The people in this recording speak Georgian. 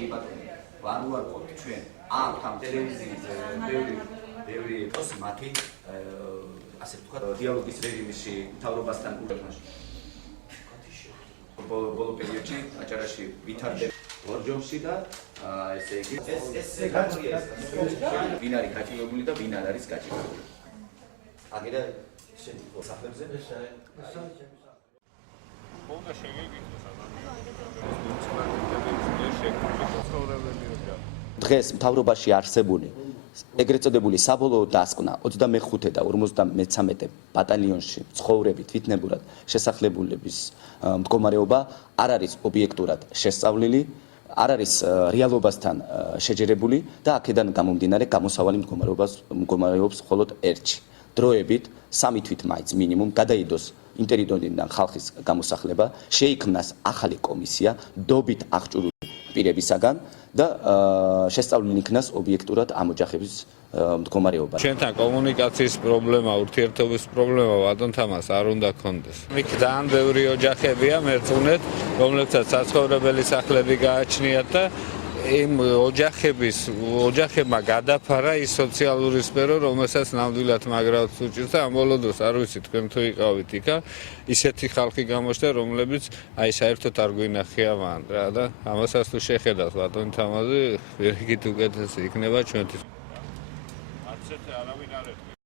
კი ბატონო, არ ვარყოფთ ჩვენ აქვთ ამ ტელევიზიის ბევრი პოსტი მათი ასე ვთქვათ დიალოგის რეჟიმში მთავრობასთან ურთიერთობაში. ბოლო პერიოდში აჭარაში ვითარდება ვორჯომში და ესე იგი ეს კატეგორია ვინ არის გაჭირებული და ვინ არ არის გაჭირებული. აგერა შენი სახლებზე უნდა შეგეკითხოს დღეს მთავრობაში არსებული ეგრეთ წოდებული საბოლოო დასკვნა 25 და 53 ბატალიონში ცხოვრებით ვითნებურად შესახლებულების მდგომარეობა არ არის ობიექტურად შესწავლილი, არ არის რეალობასთან შეჯერებული და აქედან გამომდინარე გამოსავალი მდგომარეობს მხოლოდ ერთში. დროებით 3 თვით მაინც მინიმუმ გადაიდოს ინტერიტორიდან ხალხის გამოსახლება, შეიქმნას ახალი კომისია დობით აღჭურვილი პირებისაგან და შესწავლილი იქნას ობიექტურად ამ ოჯახების მდგომარეობა. ჩვენთან კომუნიკაციის პრობლემა, ურთიერთობის პრობლემა ბატონთამას არ უნდა ქონდეს. იქ ძალიან ბევრი ოჯახებია მერწმუნეთ, რომლებსაც საცხოვრებელი სახლები გააჩნიათ და იმ ოჯახებმა გადაფარა ის სოციალური სფერო, რომელსაც ნამდვილად მაგრად უჭირს და ამ ბოლო დროს არ ვიცი თქვენ თუ იყავით იქა, ისეთი ხალხი გამოჩნდა, რომლებიც აი საერთოდ არ გვინახია მან რა და ამასაც თუ შეხედავთ ბატონთამაზე, ვერიგით უკეთესი იქნება ჩვენთვის. არც ერთი არავინ არ